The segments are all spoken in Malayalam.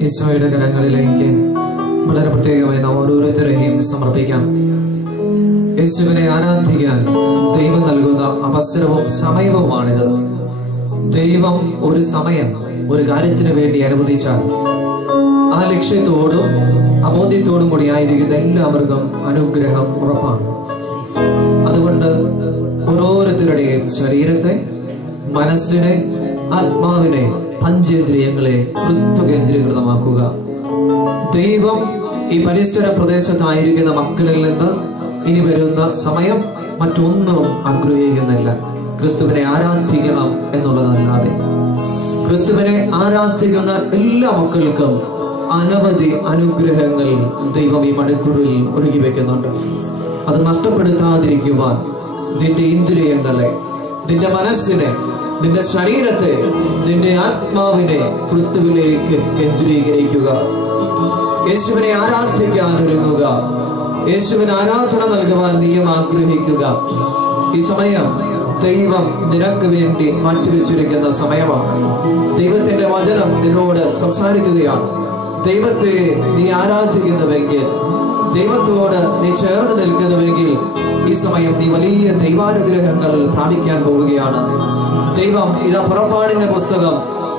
ഈശോയുടെ കരങ്ങളിലേക്ക് വളരെ പ്രത്യേകമായി നാം ഓരോരുത്തരെയും സമർപ്പിക്കാം. യേശുവിനെ ആരാധിക്കാൻ ദൈവം നൽകുന്ന അവസരവും സമയവുമാണിത്. ദൈവം ഒരു സമയം ഒരു കാര്യത്തിന് വേണ്ടി അനുവദിച്ചാൽ ആ ലക്ഷ്യത്തോടും അബോധ്യത്തോടും കൂടി ആയിരിക്കുന്ന എല്ലാവർക്കും അനുഗ്രഹം ഉറപ്പാണ്. അതുകൊണ്ട് ഓരോരുത്തരുടെയും ശരീരത്തെ, മനസ്സിനെ, ആത്മാവിനെ, പഞ്ചേന്ദ്രിയങ്ങളെ ക്രിസ്തു കേന്ദ്രീകൃതമാക്കുക. ദൈവം ഈ പരിസര പ്രദേശത്തായിരിക്കുന്ന മക്കളിൽ നിന്ന് ഇനി വരുന്ന സമയം മറ്റൊന്നും ആഗ്രഹിക്കുന്നില്ല. ക്രിസ്തുവിനെ ആരാധിക്കണം എന്നുള്ളതല്ലാതെ. ക്രിസ്തുവിനെ ആരാധിക്കുന്ന എല്ലാ മക്കൾക്കും അനവധി അനുഗ്രഹങ്ങൾ ദൈവം ഈ മണിക്കൂറിൽ ഒരുക്കി വെക്കുന്നുണ്ട്. അത് നഷ്ടപ്പെടുത്താതിരിക്കുവാൻ നിന്റെ ഇന്ദ്രിയങ്ങളെ, നിന്റെ മനസ്സിനെ, നിന്റെ ശരീരത്തെ, നിന്റെ ആത്മാവിനെ ക്രിസ്തുവിലേക്ക് കേന്ദ്രീകരിക്കുക. യേശുവിനെ ആരാധിക്കാൻ ഒരുങ്ങുക. യേശുവിന് ആരാധന നൽകുവാൻ നീയും ആഗ്രഹിക്കുക. ഈ സമയം ദൈവം നിനക്ക് വേണ്ടി മാറ്റിവെച്ചിരിക്കുന്ന സമയമാണ്. ദൈവത്തിന്റെ വചനം നിന്നോട് സംസാരിക്കുകയാണ്. ദൈവത്തെ നീ ആരാധിക്കുന്നുവെങ്കിൽ, ദൈവത്തോട് നീ ചേർന്ന് നിൽക്കുന്നുവെങ്കിൽ ഈ സമയം നീ വലിയ ദൈവാനുഗ്രഹങ്ങൾ പ്രാപിക്കാൻ പോവുകയാണ്. ദൈവം ഇതാ പുറപ്പാടിന്റെ പുസ്തകം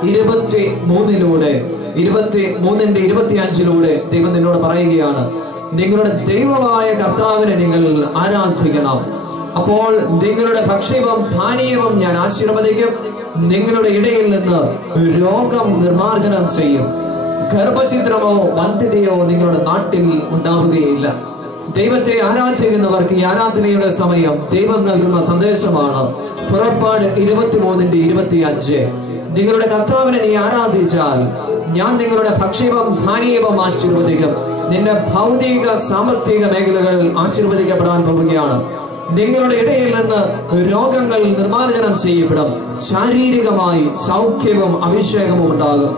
23 23:25 ദൈവം നിന്നോട് പറയുകയാണ്, നിങ്ങളുടെ ദൈവമായ കർത്താവിനെ നിങ്ങൾ ആരാധിക്കണം. അപ്പോൾ നിങ്ങളുടെ ഭക്ഷ്യവും പാനീയവും ഞാൻ ആശീർവദിക്കും. നിങ്ങളുടെ ഇടയിൽ നിന്ന് രോഗം നിർമ്മാർജ്ജനം ചെയ്യും. ഗർഭഛിദ്രമോ വന്ധ്യതയോ നിങ്ങളുടെ നാട്ടിൽ ഉണ്ടാവുകയില്ല. ദൈവത്തെ ആരാധിക്കുന്നവർക്ക് ഈ ആരാധനയുടെ സമയം ദൈവം നൽകുന്ന സന്ദേശമാണ്. പുറപ്പാട് 23:25 നിങ്ങളുടെ കർത്താവിനെ നീ ആരാധിച്ചാൽ ഞാൻ നിങ്ങളുടെ ഭക്ഷ്യവും പാനീയവും ആശീർവദിക്കും. നിന്റെ ഭൗതിക സാമ്പത്തിക മേഖലകൾ ആശീർവദിക്കപ്പെടാൻ പോവുകയാണ്. നിങ്ങളുടെ ഇടയിൽ നിന്ന് രോഗങ്ങൾ നിർമ്മാർജ്ജനം ചെയ്യപ്പെടും. ശാരീരികമായി സൗഖ്യവും അഭിഷേകവും ഉണ്ടാകും.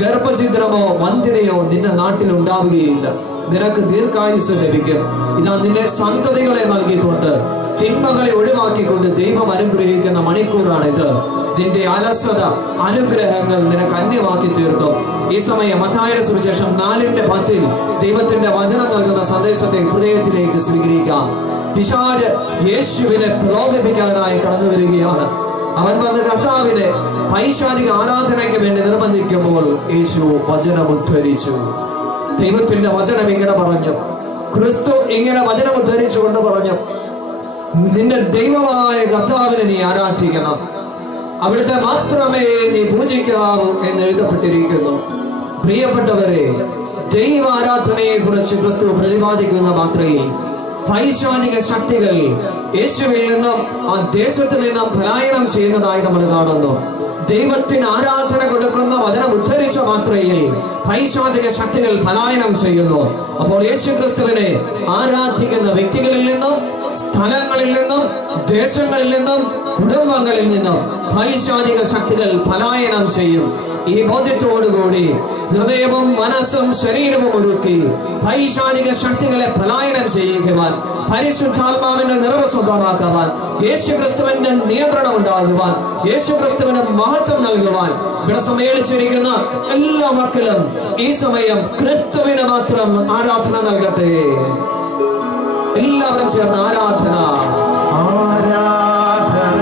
ഗർഭഛിദ്രമോ വന്ധ്യതയോ നിന്റെ നാട്ടിൽ ഉണ്ടാവുകയില്ല. നിനക്ക് ദീർഘായുസ് ലഭിക്കും. ഇതാ നിന്റെ സന്തതികളെ നൽകിക്കൊണ്ട്, തിന്മകളെ ഒഴിവാക്കിക്കൊണ്ട് ദൈവം അനുഗ്രഹിക്കുന്ന മണിക്കൂറാണിത്. നിന്റെ അലസത അനുഗ്രഹങ്ങൾ നിനക്ക് അന്യമാക്കി തീർക്കും. ഈ സമയം മത്തായിയുടെ സുവിശേഷം 4:10 ദൈവത്തിന്റെ വചനം നൽകുന്ന സന്ദേശത്തെ ഹൃദയത്തിലേക്ക് സ്വീകരിക്കാം. പിശാച് യേശുവിനെ പ്രലോഭിപ്പിക്കാനായി കടന്നു വരികയാണ്. അവൻ വന്ന് കർത്താവിനെ പൈശാചിക ആരാധനയ്ക്ക് വേണ്ടി നിർബന്ധിക്കുമ്പോൾ യേശു വചനം ഉദ്ധരിച്ചു. ദൈവത്തിന്റെ വചനം ഇങ്ങനെ പറഞ്ഞു, ക്രിസ്തു ഇങ്ങനെ വചനം ഉദ്ധരിച്ചുകൊണ്ട് പറഞ്ഞു, നിന്റെ ദൈവമായ കർത്താവിനെ നീ ആരാധിക്കണം, അവിടുത്തെ മാത്രമേ നീ പൂജിക്കാവൂ എന്ന് എഴുതപ്പെട്ടിരിക്കുന്നു. പ്രിയപ്പെട്ടവരെ, ദൈവ ആരാധനയെ കുറിച്ച് ക്രിസ്തു പ്രതിപാദിക്കുന്ന മാത്രയിൽ പൈശാചിക ശക്തികൾ യേശുവിൽ നിന്നും ആ ദേശത്ത് നിന്നും പലായനം ചെയ്യുന്നതായി നമ്മൾ കാണുന്നു. ദൈവത്തിന് ആരാധന കൊടുക്കുന്ന വചനം ഉദ്ധരിച്ച മാത്രയിൽ പൈശാചിക ശക്തികൾ പലായനം ചെയ്യുന്നു. അപ്പോൾ യേശു ക്രിസ്തുവിനെ ആരാധിക്കുന്ന വ്യക്തികളിൽ നിന്നും, സ്ഥലങ്ങളിൽ നിന്നും, ദേശങ്ങളിൽ നിന്നും, കുടുംബങ്ങളിൽ നിന്നും പൈശാചിക ശക്തികൾ പലായനം ചെയ്യും. ഈ ബോധ്യത്തോടുകൂടി ഹൃദയവും മനസ്സും ശരീരവും ഒരുക്കി പൈശാചിക ശക്തികളെ പലായനം ചെയ്യുവാൻ, പരിശുദ്ധാത്മാവിന്റെ നിറവ് സ്വന്തമാക്കുവാൻ, യേശു ക്രിസ്തുവിന്റെ നിയന്ത്രണം ഉണ്ടാകുവാൻ, യേശു ക്രിസ്തുവിന് മഹത്വം നൽകുവാൻ ഇവിടെ സമ്മേളിച്ചിരിക്കുന്ന എല്ലാ മക്കളും ഈ സമയം ക്രിസ്തുവിന് മാത്രം ആരാധന നൽകട്ടെ. എല്ലാവരും ചേർന്ന് ആരാധന, ആരാധന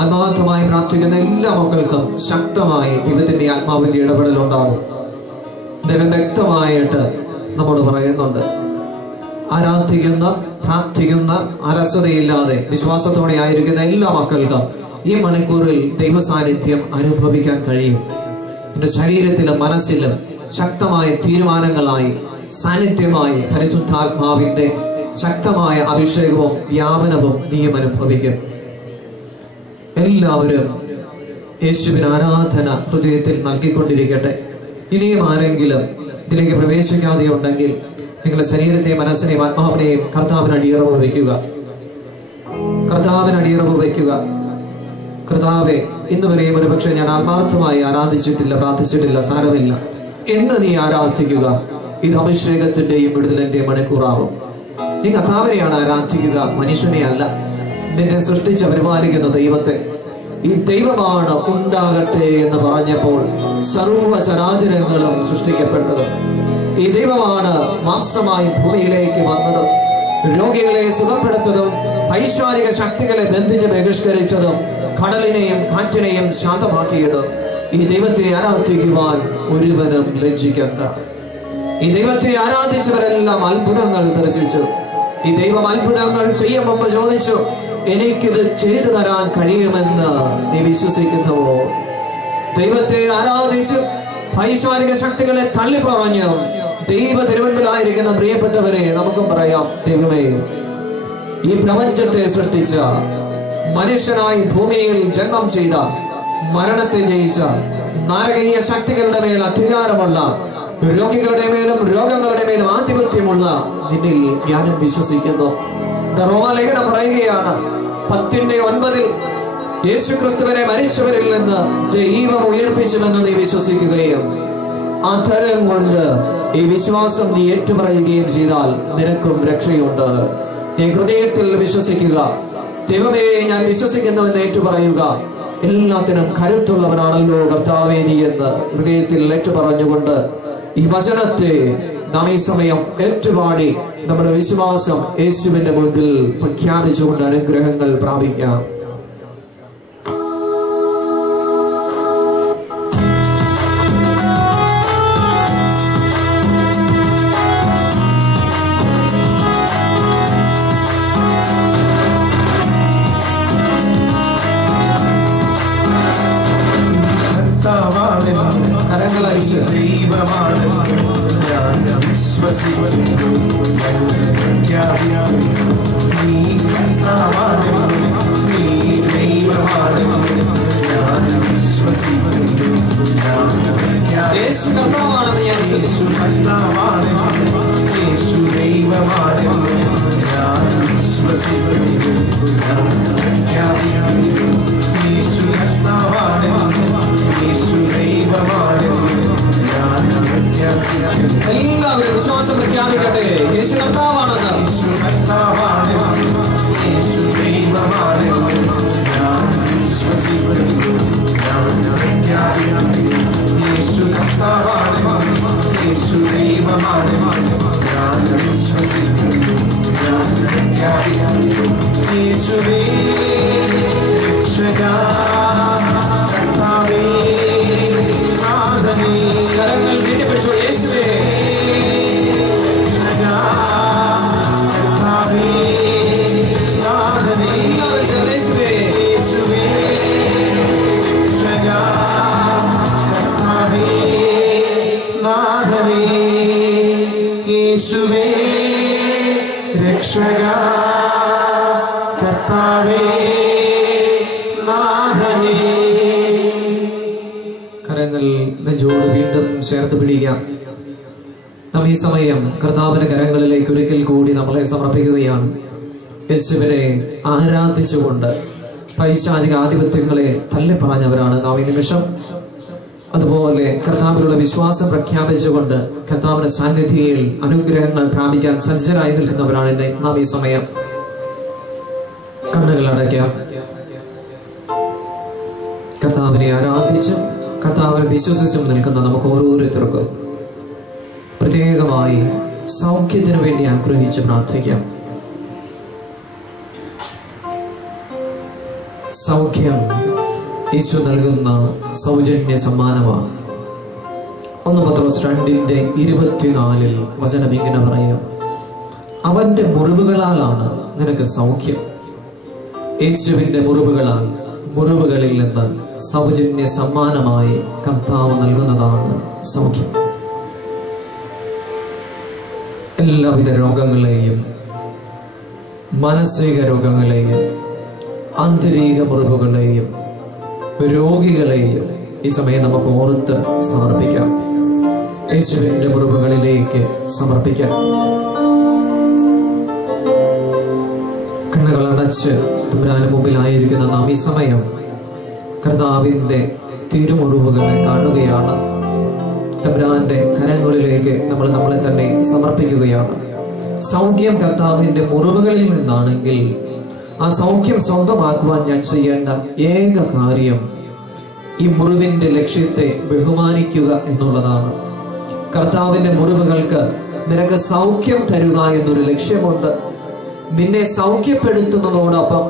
ആത്മാർത്ഥമായി പ്രാർത്ഥിക്കുന്ന എല്ലാ മക്കൾക്കും ശക്തമായി ദൈവത്തിന്റെ ആത്മാവിന്റെ ഇടപെടലുണ്ടാകും. ദൈവം വ്യക്തമായിട്ട് നമ്മോട് പറയുന്നുണ്ട്, ആരാധിക്കുന്ന പ്രാർത്ഥിക്കുന്ന അലസതയില്ലാതെ വിശ്വാസത്തോടെ ആയിരിക്കുന്ന എല്ലാ മക്കൾക്കും ഈ മണിക്കൂറിൽ ദൈവ സാന്നിധ്യം അനുഭവിക്കാൻ കഴിയും. എന്റെ ശരീരത്തിലും മനസ്സിലും ശക്തമായ തീരുമാനങ്ങളായി സാന്നിധ്യമായി പരിശുദ്ധാത്മാവിന്റെ ശക്തമായ അഭിഷേകവും വ്യാപനവും നീയും അനുഭവിക്കും. എല്ലാവരും യേശുവിന് ആരാധന ഹൃദയത്തിൽ നൽകിക്കൊണ്ടിരിക്കട്ടെ. ഇനിയും ആരെങ്കിലും ഇതിലേക്ക് പ്രവേശിക്കാതെ ഉണ്ടെങ്കിൽ നിങ്ങളുടെ ശരീരത്തെയും മനസ്സിനെയും ആത്മാവിനെയും കർത്താവിന് അടിയറവ് വയ്ക്കുക. കർത്താവിന് അടിയറവ് വയ്ക്കുക. കർത്താവെ, ഇന്ന് വരെയും ഒരു പക്ഷെ ഞാൻ ആത്മാർത്ഥമായി ആരാധിച്ചിട്ടില്ല, പ്രാർത്ഥിച്ചിട്ടില്ല, സാരമില്ല എന്ന് നീ ആരാധിക്കുക. ഇത് അഭിഷേകത്തിന്റെയും വിടുതലിന്റെയും മണിക്കൂറാവും. നീ കർത്താവിനെയാണ് ആരാധിക്കുക, മനുഷ്യനെ അല്ല. നിന്നെ സൃഷ്ടിച്ച് പരിപാലിക്കുന്ന ദൈവത്തെ. ഈ ദൈവമാണ് ഉണ്ടാകട്ടെ എന്ന് പറഞ്ഞപ്പോൾ സർവചരാചരങ്ങളും സൃഷ്ടിക്കപ്പെട്ടത്. ഈ ദൈവമാണ് മാംസമായി ഭൂമിയിലേക്ക് വന്നതും രോഗികളെ സുഖപ്പെടുത്തതും പൈശാചിക ശക്തികളെ ബന്ധിച്ച് ബഹിഷ്കരിച്ചതും കടലിനെയും കാറ്റിനെയും ശാന്തമാക്കിയതും. ഈ ദൈവത്തെ ആരാധിക്കുവാൻ ഒരുവനും ലജ്ജിക്കണ്ട. ഈ ദൈവത്തെ ആരാധിച്ചവരെല്ലാം അത്ഭുതങ്ങൾ ദർശിച്ചു. ഈ ദൈവം അത്ഭുതങ്ങൾ ചെയ്യും മുമ്പ് ചോദിച്ചു, എനിക്കിത് ചെയ്തു തരാൻ കഴിയുമെന്ന് നീ വിശ്വസിക്കുന്നുവോ? ദൈവത്തെ ആരാധിച്ച് പൈശാചിക ശക്തികളെ തള്ളിപ്പറഞ്ഞു ദൈവ തിരുവൻപിലായിരിക്കുന്ന പ്രിയപ്പെട്ടവരെ നമുക്കും പറയാം, ദൈവമേ, ഈ പ്രപഞ്ചത്തെ സൃഷ്ടിച്ച മനുഷ്യനായി ഭൂമിയിൽ ജന്മം ചെയ്ത മരണത്തെ ജയിച്ച നാരകീയ ശക്തികളുടെ മേൽ അധികാരമുള്ള രോഗികളുടെ മേലും രോഗങ്ങളുടെ മേലും ആധിപത്യമുള്ള നിന്നിൽ ഞാനും വിശ്വസിക്കുന്നു. റോമാലേഖനം പറയുകയാണ് 10:9 യേശു ക്രിസ്തുവിനെ മരിച്ചവരിൽ നിന്ന് ദൈവം ഉയർപ്പിച്ചുവെന്ന് നീ വിശ്വസിക്കുകയും അധരം കൊണ്ട് ഈ വിശ്വാസം നീ ഏറ്റുപറയുകയും ചെയ്താൽ നിനക്കും രക്ഷയുണ്ട്. നീ ഹൃദയത്തിൽ വിശ്വസിക്കുക. ദൈവമേ, ഞാൻ വിശ്വസിക്കുന്നുവെന്ന് ഏറ്റുപറയുക. എല്ലാത്തിനും കരുത്തുള്ളവനാണല്ലോ കർത്താവേ നീ എന്ന് ഹൃദയത്തിൽ ഏറ്റുപറഞ്ഞുകൊണ്ട് ഈ വചനത്തെ നാം ഈ സമയം ഏറ്റുപാടി നമ്മുടെ വിശ്വാസം യേശുവിന്റെ മുൻപിൽ പ്രഖ്യാപിച്ചുകൊണ്ട് അനുഗ്രഹങ്ങൾ പ്രാപിക്കാം. എല്ലാവരും വിശ്വാസം പ്രഖ്യാപിക്കട്ടെ. യേശു കർത്താവാണെന്ന്. കരങ്ങൾ നീട്ടിപ്പിടിച്ചു. യേശുവേ, യേശുവേ രക്ഷക കർത്താവേ നാഥനേ. കരങ്ങൾ നെഞ്ചോട് വീണ്ടും ചേർത്ത് പിടിക്കാം. നാം ഈ സമയം കർത്താവിന്റെ കരങ്ങളിലേക്ക് ഒരിക്കൽ കൂടി നമ്മളെ സമർപ്പിക്കുകയാണ്. യേശുവിനെ ആരാധിച്ചുകൊണ്ട് പൈശാചിക ആധിപത്യങ്ങളെ തള്ളിപ്പറഞ്ഞവരാണ് നാം ഈ നിമിഷം. അതുപോലെ കർത്താവിലുള്ള വിശ്വാസം പ്രഖ്യാപിച്ചുകൊണ്ട് കർത്താവിന്റെ സാന്നിധ്യയിൽ അനുഗ്രഹങ്ങൾ പ്രാപിക്കാൻ സജ്ജരായി നിൽക്കുന്നവരാണ് നാം ഈ സമയം. കണ്ണുകൾ അടയ്ക്കാം. കർത്താവിനെ ആരാധിച്ചും കർത്താവിനെ വിശ്വസിച്ചും നിൽക്കുന്ന നമുക്ക് ഓരോരുത്തർക്കും പ്രത്യേകമായി സൗഖ്യത്തിനു വേണ്ടി ആഗ്രഹിച്ച് പ്രാർത്ഥിക്കാം. സൗഖ്യം യേശു നൽകുന്ന സൗജന്യ സമ്മാനമാണ്. 1 പത്രോസ് 2:24 വചനം ഇങ്ങനെ പറയാം, അവന്റെ മുറിവുകളാലാണ് നിനക്ക് സൗഖ്യം. യേശുവിന്റെ മുറിവുകളാൽ മുറിവുകളിൽ നിന്ന് സൗജന്യ സമ്മാനമായി കർത്താവ് നൽകുന്നതാണ് സൗഖ്യം. എല്ലാവിധ രോഗങ്ങളെയും മാനസിക രോഗങ്ങളെയും ആന്തരിക മുറിവുകളെയും രോഗികളെയും ഈ സമയം നമുക്ക് ഓർത്ത് സമർപ്പിക്കാം. യേശുവിന്റെ മുറിവുകളിലേക്ക് സമർപ്പിക്കാം. കണ്ണുകൾ അടച്ച് തമ്പുരാന് മുമ്പിലായിരിക്കുന്ന നാം ഈ സമയം കർത്താവിന്റെ തിരുമുറിവുകളെ കാണുകയാണ്. തമ്പുരാന്റെ കരങ്ങളിലേക്ക് നമ്മളെ തന്നെ സമർപ്പിക്കുകയാണ്. സൗഖ്യം കർത്താവിന്റെ മുറിവുകളിൽ നിന്നാണെങ്കിൽ ആ സൗഖ്യം സ്വന്തമാക്കുവാൻ ഞാൻ ചെയ്യേണ്ട ഏക കാര്യം ഈ മുറിവിന്റെ ലക്ഷ്യത്തെ ബഹുമാനിക്കുക എന്നുള്ളതാണ്. കർത്താവിന്റെ മുറിവുകൾക്ക് നിനക്ക് സൗഖ്യം തരുക എന്നൊരു ലക്ഷ്യമുണ്ട്. നിന്നെ സൗഖ്യപ്പെടുത്തുന്നതോടൊപ്പം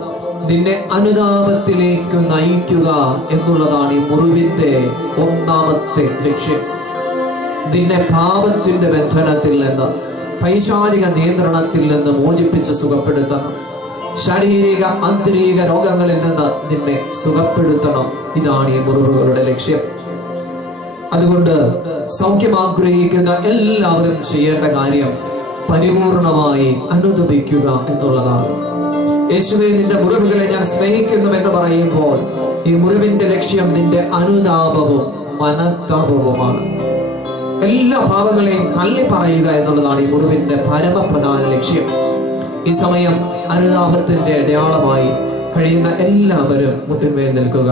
നിന്നെ അനുതാപത്തിലേക്ക് നയിക്കുക എന്നുള്ളതാണ് ഈ മുറിവിന്റെ ഒന്നാമത്തെ ലക്ഷ്യം. നിന്നെ പാപത്തിന്റെ ബന്ധനത്തിൽ നിന്ന്, പൈശാചിക നിയന്ത്രണത്തിൽ നിന്ന് മോചിപ്പിച്ച് സുഖപ്പെടുത്തണം. ശാരീരിക ആന്തരിക രോഗങ്ങളിൽ നിന്ന് നിന്നെ സുഖപ്പെടുത്തണം. ഇതാണ് ഈ മുറിവുകളുടെ ലക്ഷ്യം. അതുകൊണ്ട് സൗഖ്യം ആഗ്രഹിക്കുന്ന എല്ലാവരും ചെയ്യേണ്ട കാര്യം പരിപൂർണമായി അനുദപിക്കുക എന്നുള്ളതാണ്. യേശുവേ, നിന്റെ മുറിവുകളെ ഞാൻ സ്നേഹിക്കുന്നു എന്ന് പറയുമ്പോൾ ഈ മുറിവിന്റെ ലക്ഷ്യം നിന്റെ അനുതാപവും മനസ്താപവുമാണ്. എല്ലാ പാപങ്ങളെയും തള്ളി പറയുക എന്നുള്ളതാണ് ഈ മുറിവിന്റെ പരമപ്രധാന ലക്ഷ്യം. ഈ സമയം അനുതാപത്തിന്റെ അടയാളമായി കഴിയുന്ന എല്ലാവരും മുട്ടിന്മേൽ നിൽക്കുക.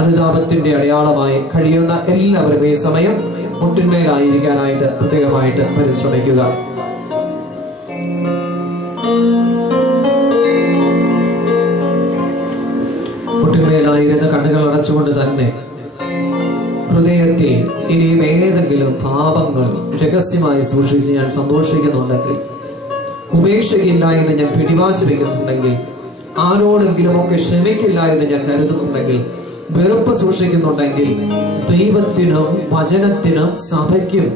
അനുതാപത്തിന്റെ അടയാളമായി കഴിയുന്ന എല്ലാവരും ഈ സമയം മുട്ടിന്മേലായിരിക്കാനായിട്ട് പ്രത്യേകമായിട്ട് പരിശ്രമിക്കുക. മുട്ടിന്മേലായിരുന്ന കണ്ണുകൾ അടച്ചുകൊണ്ട് തന്നെ ഹൃദയത്തിൽ ഇനിയും ഏതെങ്കിലും പാപങ്ങൾ രഹസ്യമായി സൂക്ഷിച്ച് ഞാൻ സന്തോഷിക്കുന്നുണ്ടെങ്കിൽ, ഉപേക്ഷിക്കില്ല എന്ന് ഞാൻ പിടിവാശി വയ്ക്കുന്നുണ്ടെങ്കിൽ, ആരോടെങ്കിലും ഒക്കെ ക്ഷമിക്കില്ല എന്ന് ഞാൻ കരുതുന്നുണ്ടെങ്കിൽ, വെറുപ്പ് സൂക്ഷിക്കുന്നുണ്ടെങ്കിൽ, ദൈവത്തിനും വചനത്തിനും സഭയ്ക്കും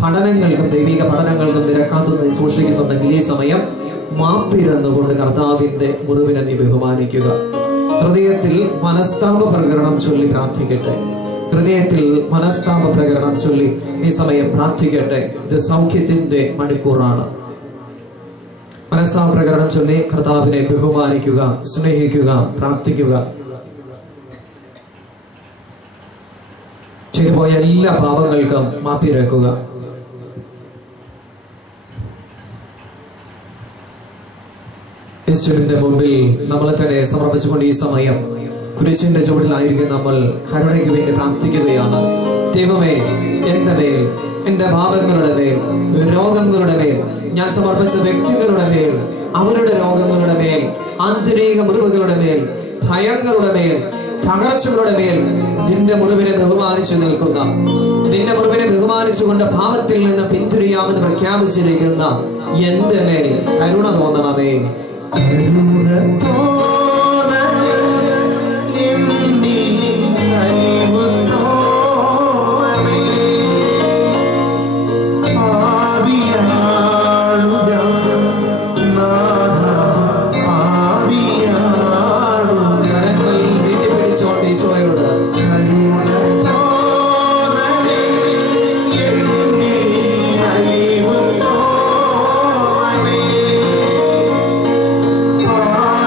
പഠനങ്ങൾക്കും ദൈവിക പഠനങ്ങൾക്കും നിരക്കാത്തതായി സൂക്ഷിക്കുന്നുണ്ടെങ്കിൽ ഈ സമയം മാപ്പിരുന്നുകൊണ്ട് കർത്താവിന്റെ മുറിവിനെ നീ ബഹുമാനിക്കുക. ഹൃദയത്തിൽ മനസ്താപ പ്രകരണം ചൊല്ലി പ്രാർത്ഥിക്കട്ടെ. ഹൃദയത്തിൽ മനസ്താപ പ്രകരണം ചൊല്ലി ഈ സമയം പ്രാർത്ഥിക്കട്ടെ. ഇത് സൗഖ്യത്തിന്റെ മണിക്കൂറാണ്. മനസ്താപ പ്രകരണം ചൊല്ലി കർത്താവിനെ ബഹുമാനിക്കുക, സ്നേഹിക്കുക, പ്രാർത്ഥിക്കുക. ചെയ്തുപോയ എല്ലാ പാപങ്ങൾക്കും മാപ്പിരക്കുക. യേശുവിന്റെ മുമ്പിൽ നമ്മളെ തന്നെ സമർപ്പിച്ചുകൊണ്ട് ഈ സമയം കുരിശിന്റെ ചുവടിലായിരിക്കും നമ്മൾ കരുണയ്ക്ക് വേണ്ടി പ്രാർത്ഥിക്കുകയാണ്. ദൈവമേ, എന്റെ മേൽ, എന്റെ പാപങ്ങളുടെ മേൽ, രോഗങ്ങളുടെ മേൽ, ഞാൻ സമർപ്പിച്ച വ്യക്തികളുടെ മേൽ, അവരുടെ രോഗങ്ങളുടെ മേൽ, ആന്തരിക മുറിവുകളുടെ മേൽ, ഭയങ്ങളുടെ മേൽ, തകർച്ചകളുടെ മേൽ നിന്റെ മുറിവിനെ ബഹുമാനിച്ചു നിൽക്കുന്ന, നിന്റെ മുറിവിനെ ബഹുമാനിച്ചുകൊണ്ട് ഭാവത്തിൽ നിന്ന് പിന്തിരിയാമെന്ന് പ്രഖ്യാപിച്ചിരിക്കുന്ന എന്റെ മേൽ കരുണ തോന്നണമേ.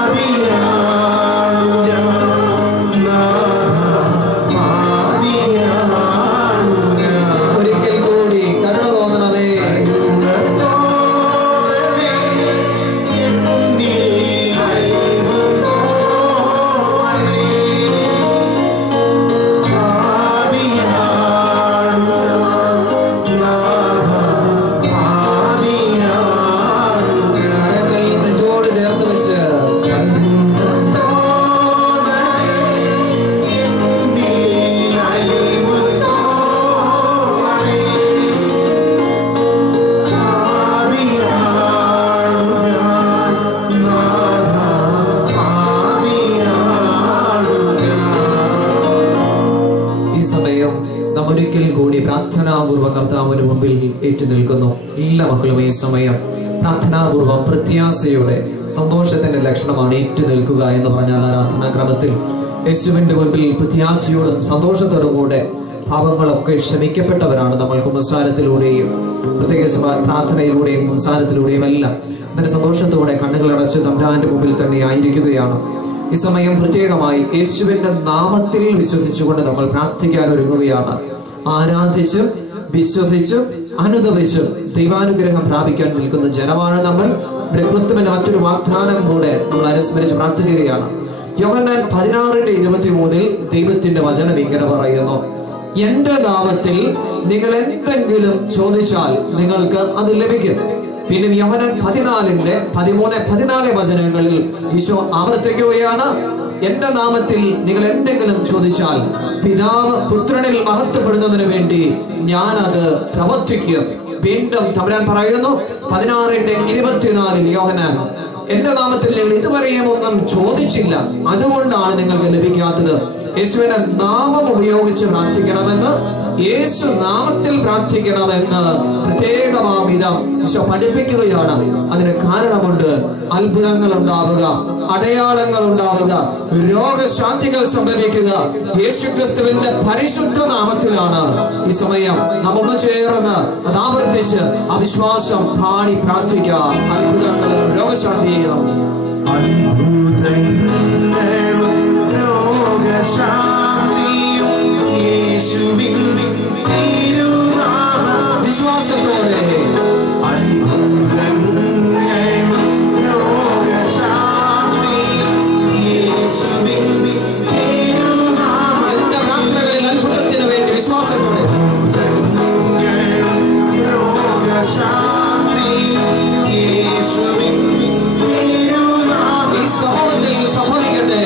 Maria. കൂടി പ്രാർത്ഥനാപൂർവ്വം കർത്താവിന് മുമ്പിൽ ഏറ്റുനിൽക്കുന്നു. എല്ലാ മക്കളും ഈ സമയം പ്രാർത്ഥനാപൂർവ്വം പ്രത്യാശയോടെ, സന്തോഷത്തിന്റെ ലക്ഷണമാണ് ഏറ്റുനിൽക്കുക എന്ന് പറഞ്ഞാൽ ആരാധനാക്രമത്തിൽ യേശുവിന്റെ മുൻപിൽ പ്രത്യാശയോടും സന്തോഷത്തോടും കൂടെ പാപങ്ങളൊക്കെ ക്ഷമിക്കപ്പെട്ടവരാണ് നമ്മൾ കുമ്പസാരത്തിലൂടെയും പ്രത്യേകിച്ച് പ്രാർത്ഥനയിലൂടെയും കുമ്പസാരത്തിലൂടെയും എല്ലാം അതിന്റെ സന്തോഷത്തോടെ കണ്ണുകളടച്ച് തമ്പുരാന്റെ മുമ്പിൽ തന്നെ ആയിരിക്കുകയാണ്. ഈ സമയം പ്രത്യേകമായി യേശുവിന്റെ നാമത്തിൽ വിശ്വസിച്ചുകൊണ്ട് നമ്മൾ പ്രാർത്ഥിക്കാൻ ഒരുങ്ങുകയാണ്. ആരാധിച്ചും വിശ്വസിച്ചും അനുദപിച്ചും ദൈവാനുഗ്രഹം പ്രാപിക്കാൻ നിൽക്കുന്ന ജനമാണ് നമ്മൾ. ഇവിടെ ക്രിസ്തുവിന്റെ മറ്റൊരു വാഗ്ദാനം കൂടെ നമ്മൾ അനുസ്മരിച്ച് പ്രാർത്ഥിക്കുകയാണ്. യോഹന്നാൻ 16:23 ദൈവത്തിന്റെ വചനം ഇങ്ങനെ പറയുന്നു, എന്റെ നാമത്തിൽ നിങ്ങൾ എന്തെങ്കിലും ചോദിച്ചാൽ നിങ്ങൾക്ക് അത് ലഭിക്കും. പിന്നെ യോഹന്നാൻ 14:13-14 വചനങ്ങളിൽ ഈശോ ആവർത്തിക്കുകയാണ്, എന്റെ നാമത്തിൽ നിങ്ങൾ എന്തെങ്കിലും ചോദിച്ചാൽ പിതാവ് പുത്രനിൽ മഹത്വപ്പെടുന്നതിന് വേണ്ടി ഞാൻ അത് പ്രവർത്തിക്കും. വീണ്ടും തമ്പുരാൻ പറയുന്നു 16:24 യോഹന്നാൻ, എന്റെ നാമത്തിൽ നിങ്ങൾ ഇതുവരെയും ഒന്നും ചോദിച്ചില്ല, അതുകൊണ്ടാണ് നിങ്ങൾക്ക് ലഭിക്കാത്തത്. യേശുവിന്റെ നാമം ഉപയോഗിച്ച് പ്രാർത്ഥിക്കണമെന്ന്, യേശു നാമത്തിൽ പ്രാർത്ഥിക്കണമെന്ന് പ്രത്യേകമാം വിധം ഈശോ പഠിപ്പിക്കുകയാണ്. അതിന് കാരണമുണ്ട്. അത്ഭുതങ്ങൾ ഉണ്ടാവുക, അടയാളങ്ങൾ ഉണ്ടാവുക, രോഗശാന്തികൾ സംഭവിക്കുക യേശു ക്രിസ്തുവിന്റെ പരിശുദ്ധ നാമത്തിലാണ്. ഈ സമയം നാം ഒന്ന് ചേർന്ന് അത് ആവർത്തിച്ച് അവിശ്വാസം പാടി പ്രാർത്ഥിക്കാം. അത്ഭുതങ്ങളും രോഗശാന്തിയും വിശ്വാസത്തോടെ എന്റെ പ്രാർത്ഥനകളിൽ അത്ഭുതത്തിന് വേണ്ടി വിശ്വാസത്തോടെ ഈ സമൂഹത്തിൽ സംഭവിക്കട്ടെ.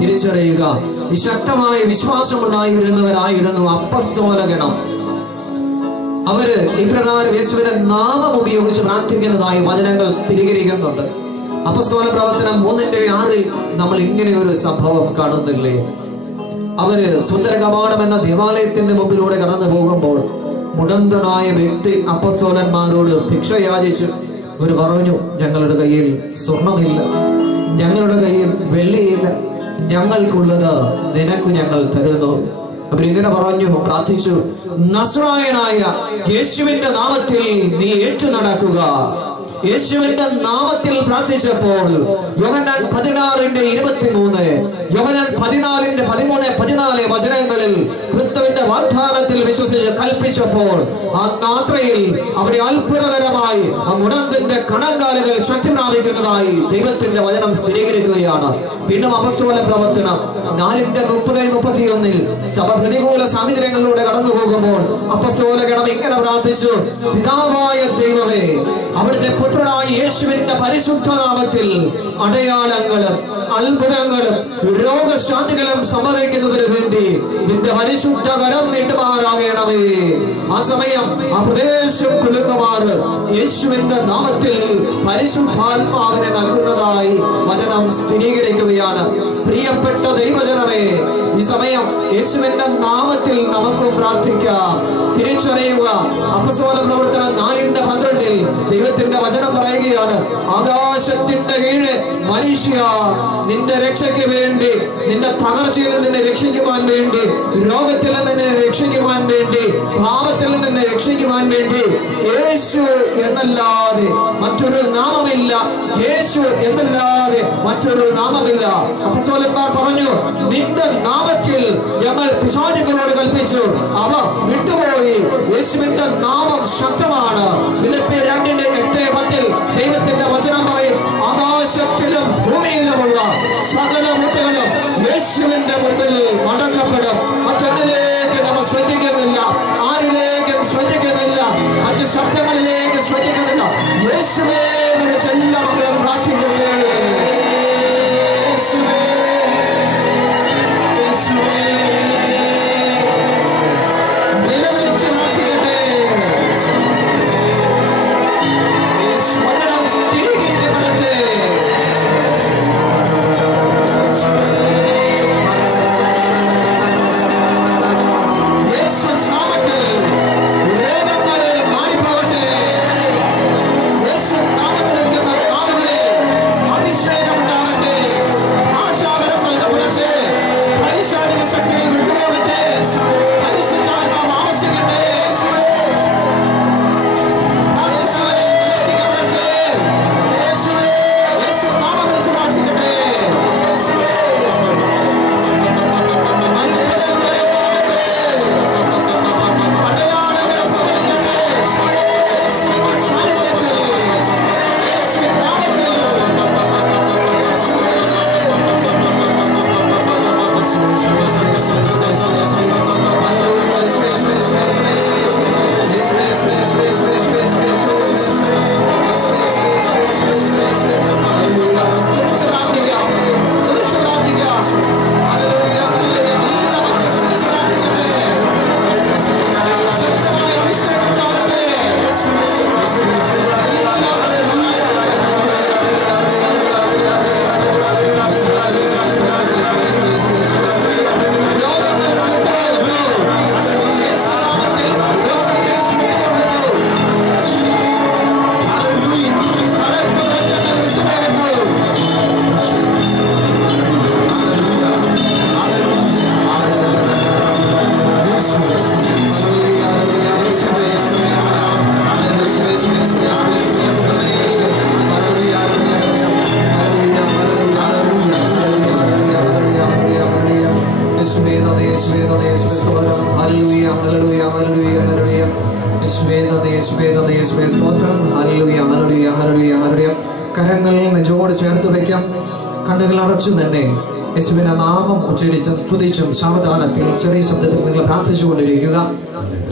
തിരിച്ചറിയുക, ഈ ശക്തമായ വിശ്വാസമുണ്ടായിരുന്നവരായിരുന്നു അപ്പസ്തോലഗണം. അവര് ഇപ്രകാരം യേശുവിന്റെ നാമം ഉപയോഗിച്ച് പ്രാർത്ഥിക്കുന്നതായി വചനങ്ങൾ സ്ഥിരീകരിക്കുന്നുണ്ട്. അപ്പസ്തോല പ്രവർത്തനം 3:6 നമ്മൾ ഇങ്ങനെ ഒരു സംഭവം കാണുന്നില്ലേ? അവര് സുന്ദര കവാടം എന്ന ദേവാലയത്തിന്റെ മുമ്പിലൂടെ കടന്നു പോകുമ്പോൾ മുടന്തനായ വ്യക്തി അപ്പസ്തോലന്മാരോട് ഭിക്ഷ യാചിച്ചു. അവർ പറഞ്ഞു, ഞങ്ങളുടെ കയ്യിൽ സ്വർണമില്ല, ഞങ്ങളുടെ കയ്യിൽ വെള്ളിയില്ല, ഞങ്ങൾക്കുള്ളത് നിനക്ക് ഞങ്ങൾ തരുന്നു. അവരിങ്ങനെ പറഞ്ഞു, പ്രാർത്ഥിച്ചു, നസ്രായനായ യേശുവിന്റെ നാമത്തിൽ നീ ഏറ്റു നടക്കുക. യേശുവിന്റെ നാമത്തിൽ പ്രാർത്ഥിച്ചപ്പോൾ യോഹന്നാൻ 16:23 യോഹന്നാൻ 14:13-14 വചനങ്ങളിൽ ക്രിസ്തുവിന്റെ വാഗ്ദാനത്തിൽ വിശ്വസിച്ച് കൽപ്പിച്ചപ്പോൾ ആ യാത്രയിൽ അവിടെ അത്ഭുതകരമായി ആ മുടന്തിന്റെ കണങ്കാലുകൾ ശക്തി പ്രാപിക്കുന്നതായി ദൈവത്തിന്റെ വചനം സ്ഥിരീകരിക്കുകയാണ്. വീണ്ടും അപ്പസ്തോല പ്രവർത്തനം 4:30-31 സഭ പ്രതികൂല സാഹചര്യങ്ങളിലൂടെ കടന്നു പോകുമ്പോൾ അപ്പസ്തോല ഗണം ഇങ്ങനെ പ്രാർത്ഥിച്ചു, പിതാവായ ദൈവമേ, അവിടുത്തെ പുത്രനായ യേശുവിന്റെ പരിശുദ്ധ നാമത്തിൽ അടയാളങ്ങളും അത്ഭുതങ്ങളും രോഗശാന്തികളും സംഭവിക്കുന്നതിന് വേണ്ടി നിന്റെ പരിശുദ്ധ കരം നീട്ടുമാറാകണമേ. ആ സമയം ആ പ്രദേശം കുലുങ്ങുമാർ യേശുവിന്റെ നാമത്തിൽ പരിശുദ്ധാത്മാവിനെ നൽകുന്നതായി വചനം സ്ഥിരീകരിക്കുകയാണ്. പ്രിയപ്പെട്ട ദൈവജനമേ, ഈ സമയം യേശുവിന്റെ നാമത്തിൽ നമുക്കും പ്രാർത്ഥിക്കാം. തിരിച്ചറിയുക, അപ്പസ്തോല പ്രവർത്തനം 4:12 ദൈവത്തിന്റെ വചനം പറയുകയാണ്, ആകാശത്തിന്റെ കീഴെ മനുഷ്യ നിന്റെ രക്ഷയ്ക്ക് വേണ്ടി, നിന്റെ തകർച്ചയിൽ നിന്നെ രക്ഷിക്കുവാൻ വേണ്ടി, രോഗത്തിൽ നിന്നെ രക്ഷിക്കുവാൻ വേണ്ടി, പാപത്തിൽ നിന്നെ രക്ഷിക്കുവാൻ വേണ്ടി യേശു എന്നല്ലാതെ മറ്റൊരു നാമമില്ല, യേശു എന്നല്ലാതെ മറ്റൊരു നാമമില്ല. അപ്പസ്തോലന്മാർ പറഞ്ഞു, നിന്റെ നാമത്തിൽ ഞങ്ങൾ പിശാചുക്കളോട് കൽപ്പിച്ചു, അവ വിട്ടുപോയി. യേശുവിന്റെ നാമം ശക്തമാണ്. ഫിലിപ്പിയർ 2:8-10 ദൈവത്തിന്റെ വചനം പറയും, ആകാശത്തിലും ഭൂമിയിലുമുള്ള സകല മുട്ടുകളും യേശുവിന്റെ മുമ്പിൽ മടക്കപ്പെടും. മറ്റൊന്നിലേക്ക് നമ്മൾ ശ്രദ്ധിക്കുന്നില്ല, ആരിലേക്കും ശ്രദ്ധിക്കുന്നില്ല, മറ്റു ശബ്ദങ്ങളിലേക്ക് ശ്രദ്ധിക്കുന്നില്ല. യേശുവേ വിളിച്ച് എല്ലാ മക്കളും പ്രാർത്ഥിക്കുകയേ. കരങ്ങൾ നെഞ്ചോട് ചേർത്ത് വയ്ക്കാം. കണ്ണുകൾ അടച്ചു തന്നെ യേശുവിന്റെ നാമം ഉച്ചരിച്ചും സ്തുതിച്ചും സാവധാനത്തിൽ ചെറിയ ശബ്ദത്തിൽ നിങ്ങൾ പ്രാർത്ഥിച്ചുകൊണ്ടിരിക്കുക.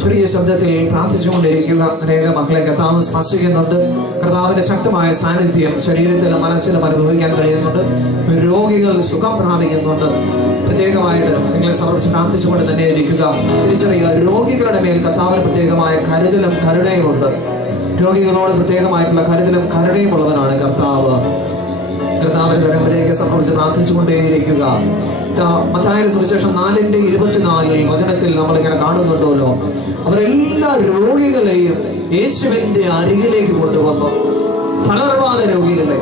ചെറിയ ശബ്ദത്തിൽ പ്രാർത്ഥിച്ചുകൊണ്ടിരിക്കുക. അനേക മക്കളെ കർത്താവ് സ്പർശിക്കുന്നുണ്ട്. കർത്താവിന്റെ ശക്തമായ സാന്നിധ്യം ശരീരത്തിലും മനസ്സിലും അനുഭവിക്കാൻ കഴിയുന്നുണ്ട്. രോഗികൾ സുഖം പ്രാപിക്കുന്നുണ്ട്. പ്രത്യേകമായിട്ട് നിങ്ങളെ സമർപ്പിച്ച് പ്രാർത്ഥിച്ചുകൊണ്ട് തന്നെ ഇരിക്കുക. ചെറിയ രോഗികളുടെ മേൽ കർത്താവിന് പ്രത്യേകമായ കരുതലും കരുണയും ഉണ്ട്. രോഗികളോട് പ്രത്യേകമായിട്ടുള്ള കരുതലും കരുണയും ഉള്ളവനാണ് കർത്താവ്. കർത്താവിന്റെ കരങ്ങളിലേക്ക് സമർപ്പിച്ച് പ്രാർത്ഥിച്ചുകൊണ്ടേയിരിക്കുക. മത്തായിയുടെ സുവിശേഷം 4:24 വചനത്തിൽ നമ്മൾ ഇങ്ങനെ കാണുന്നുണ്ടല്ലോ, അവരെല്ലാ രോഗികളെയും യേശുവിന്റെ അരികിലേക്ക് കൊണ്ടുവന്നു. തളർവാദ രോഗികളെ,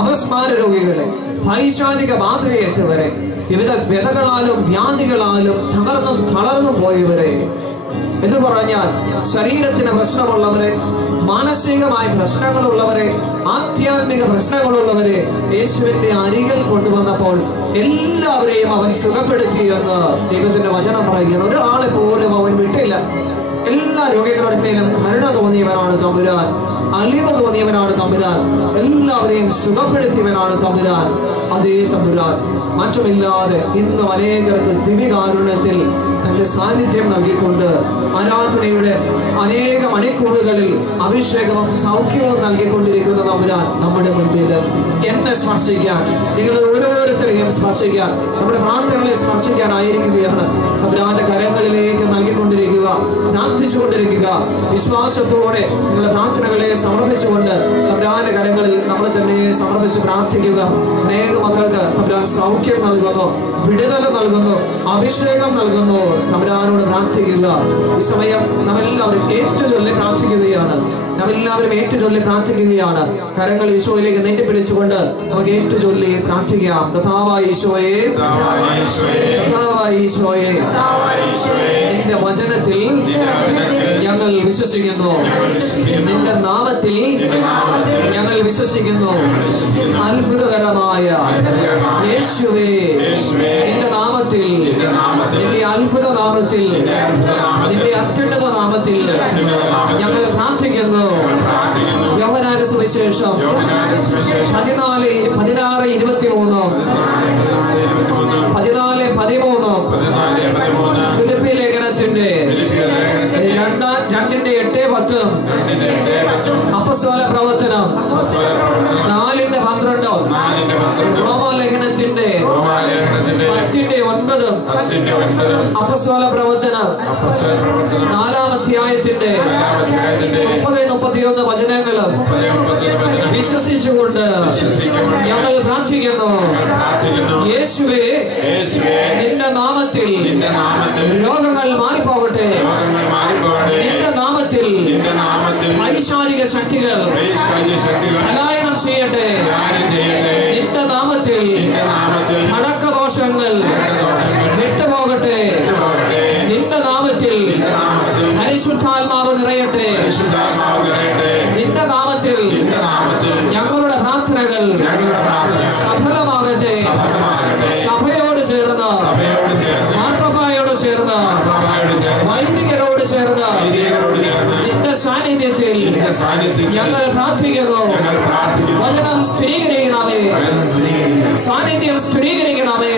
അപസ്മാര രോഗികളെ, പൈശാചിക ബാധയേറ്റവരെ, വിവിധ വ്യതകളാലും വ്യാധികളാലും തളർന്നു പോയവരെ എന്ന് പറഞ്ഞാൽ ശരീരത്തിന് പ്രശ്നമുള്ളവരെ, മാനസികമായ പ്രശ്നങ്ങളുള്ളവരെ, ആധ്യാത്മിക പ്രശ്നങ്ങളുള്ളവരെ യേശുവിന്റെ അരികിൽ കൊണ്ടുവന്നപ്പോൾ എല്ലാവരെയും അവൻ സുഖപ്പെടുത്തിയെന്ന് ദൈവത്തിന്റെ വചനം പറയുകയാണ്. ഒരാളെ പോലും അവൻ വിട്ടില്ല. എല്ലാ രോഗികളുടെ മേലും കരുണ തോന്നിയവനാണ് തമ്പുരാൻ, അലിമ തോന്നിയവനാണ് തമ്പുരാൻ, എല്ലാവരെയും സുഖപ്പെടുത്തിയവനാണ് തമ്പുരാൻ. അതേ തമ്പുരാൻ മാറ്റമില്ലാതെ ഇന്നും അനേകർക്ക് ദിവ്യകാരുണ്യത്തിൽ തന്റെ സാന്നിധ്യം നൽകിക്കൊണ്ട് ആരാധനയുടെ അനേക മണിക്കൂറുകളിൽ അഭിഷേകവും സൗഖ്യവും നൽകിക്കൊണ്ടിരിക്കുന്ന തമ്പുരാൻ നമ്മുടെ മുൻപിൽ എന്നെ സ്പർശിക്കാൻ, നിങ്ങൾ ഓരോരുത്തരെയും സ്പർശിക്കാൻ, നമ്മുടെ പ്രാർത്ഥനകളെ സ്പർശിക്കാനായിരിക്കുകയാണ്. തമ്പുരാന്റെ കരങ്ങളിലേക്ക് നൽകിക്കൊണ്ടിരിക്കുക, പ്രാർത്ഥിച്ചുകൊണ്ടിരിക്കുക. വിശ്വാസത്തോടെ നിങ്ങളുടെ പ്രാർത്ഥനകളെ സമർപ്പിച്ചുകൊണ്ട് തമ്പുരാന്റെ കരങ്ങളിൽ നമ്മൾ തന്നെ സമർപ്പിച്ച് പ്രാർത്ഥിക്കുക. അനേക മക്കൾക്ക് തമ്പുരാൻ സൗഖ്യം നൽകുന്നു, വിടുതൽ നൽകുന്നു, അഭിഷേകം നൽകുന്നു. തമ്പുരാനോട് പ്രാർത്ഥിക്കുക. ഈ സമയം നമ്മളെല്ലാവരും ഏറ്റുചൊല്ലി പ്രാർത്ഥിക്കുകയാണ്. കരങ്ങൾ ഈശോയിലേക്ക് നീട്ടിപ്പിടിച്ചുകൊണ്ട് നമുക്ക് ഏറ്റുചൊല്ലി പ്രാർത്ഥിക്കാം. കർത്താവായ ഈശോയെ, നിന്റെ വചനത്തിൽ ഞങ്ങൾ വിശ്വസിക്കുന്നു, നിന്റെ നാമത്തിൽ ഞങ്ങൾ വിശ്വസിക്കുന്നു. അത്ഭുതകരമായ യേശുവേ, നിന്റെ നാമത്തിൽ, നിന്റെ അത്ഭുത നാമത്തിൽ, നിന്റെ അത്യുന്നത നാമത്തിൽ ഞങ്ങൾ പ്രാർത്ഥിക്കുന്നു. യോഹന്നാന്റെ സുവിശേഷം 14:16-23, 14:13, ഫിലിപ്പി ലേഖനത്തിന്റെ 2:8-10, അപ്പസ്തോല പ്രവർത്തനം 4:12, റോമാലേഖനത്തിന്റെ 10:9, അപ്പസ്തോല പ്രവർത്തനം 4-ാം അധ്യായത്തിന്റെ 30-31 വചനങ്ങളും വിശ്വസിച്ചുകൊണ്ട് ഞങ്ങൾ പ്രാർത്ഥിക്കുന്നു. യേശുവേ, നിന്റെ നാമത്തിൽ രോഗങ്ങൾ മാറിപ്പോകട്ടെ. നിന്റെ നാമത്തിൽ പൈശാചിക ശക്തികൾ പലായനം ചെയ്യട്ടെ. നിന്റെ നാമത്തിൽ അടക്കദോഷങ്ങൾ വിട്ടുപോകട്ടെ. നിന്റെ നാമത്തിൽ പരിശുദ്ധാത്മാവ് നിറയട്ടെ. നിന്റെ നാമത്തിൽ ഞങ്ങളുടെ പ്രാർത്ഥനകൾ സഫലമാകട്ടെ. സഭയോട് ചേർന്ന്, മാർപ്പാപ്പായോട് ചേർന്ന്, വൈദികരോട് ചേർന്ന് നിന്റെ സാന്നിധ്യത്തിൽ ഞങ്ങൾ പ്രാർത്ഥിക്കുന്നു. വചനം സ്ഥിരീകരിക്കണമേ, സാന്നിധ്യം സ്ഥിരീകരിക്കണമേ,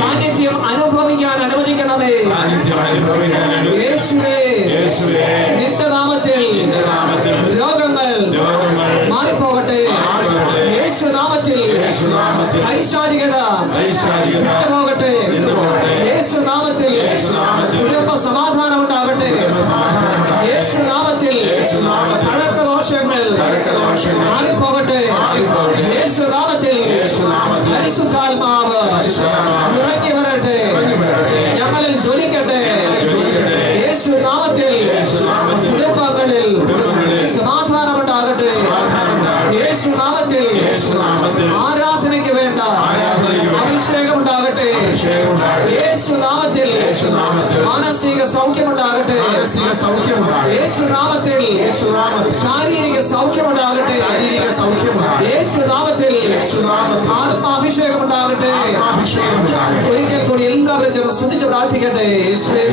സാന്നിധ്യം അനുഭവിക്കാൻ അനുവദിക്കണമേ. യേശുവേ, നിന്റെ നാമത്തിൽ രോഗങ്ങൾ മാറിപ്പോകട്ടെ. യേശുനാമത്തിൽ ഐശ്വര്യത വിട്ടുപോകട്ടെ. യേശുനാമത്തിൽ കുടുംബ സമാധാനം ഉണ്ടാകട്ടെ. യേശുനാമത്തിൽ അടക്കദോഷങ്ങൾ മാറിപ്പോകട്ടെ. യേശുനാമത്തിൽ പരിശുദ്ധാത്മാവ് ഇറങ്ങി വരട്ടെ, ഞങ്ങളിൽ ജ്വലിക്കട്ടെ. യേശുനാമത്തിൽ കുടുംബങ്ങളിൽ സമാധാനമുണ്ടാകട്ടെ. യേശുനാമത്തിൽ ആരാധനയ്ക്ക് വേണ്ട അഭിഷേകം ഉണ്ടാകട്ടെ. യേശുനാമത്തിൽ മാനസിക സൗഖ്യമുണ്ടാകട്ടെ. യേശുനാമത്തിൽ ശാരീരിക സൗഖ്യമുണ്ടാകട്ടെ. യേശുനാമത്തിൽ ആത്മാഭിഷേകം ഉണ്ടാകട്ടെ. ഒരിക്കൽ കൂടി എല്ലാവരും ചേർന്ന് സ്തുതിച്ച് പ്രാർത്ഥിക്കട്ടെ. യേശുവേ,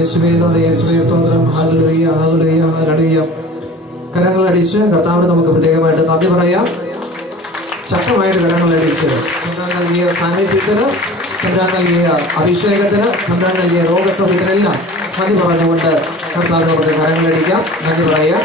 യേശുവേ നന്ദി, യേശുവേ സ്തോത്രം. ഹല്ലേലൂയ, ഹല്ലേലൂയ, ഹല്ലേലൂയ. കരങ്ങളടിച്ച് കർത്താവിന് നമുക്ക് പ്രത്യേകമായിട്ട് നന്ദി പറയാം. ശക്തമായിട്ട് കരങ്ങളടിച്ച് തമ്പുരാൻ നൽകിയ സാന്നിധ്യത്തിന്, തമ്പുരാൻ നൽകിയ അഭിഷേകത്തിന്, തമ്പുരാൻ നൽകിയ രോഗസൗഖ്യത്തിനെല്ലാം നന്ദി പറഞ്ഞുകൊണ്ട് കർത്താവിന് നമുക്ക് കരങ്ങളടിക്കാം. നന്ദി പറയാം.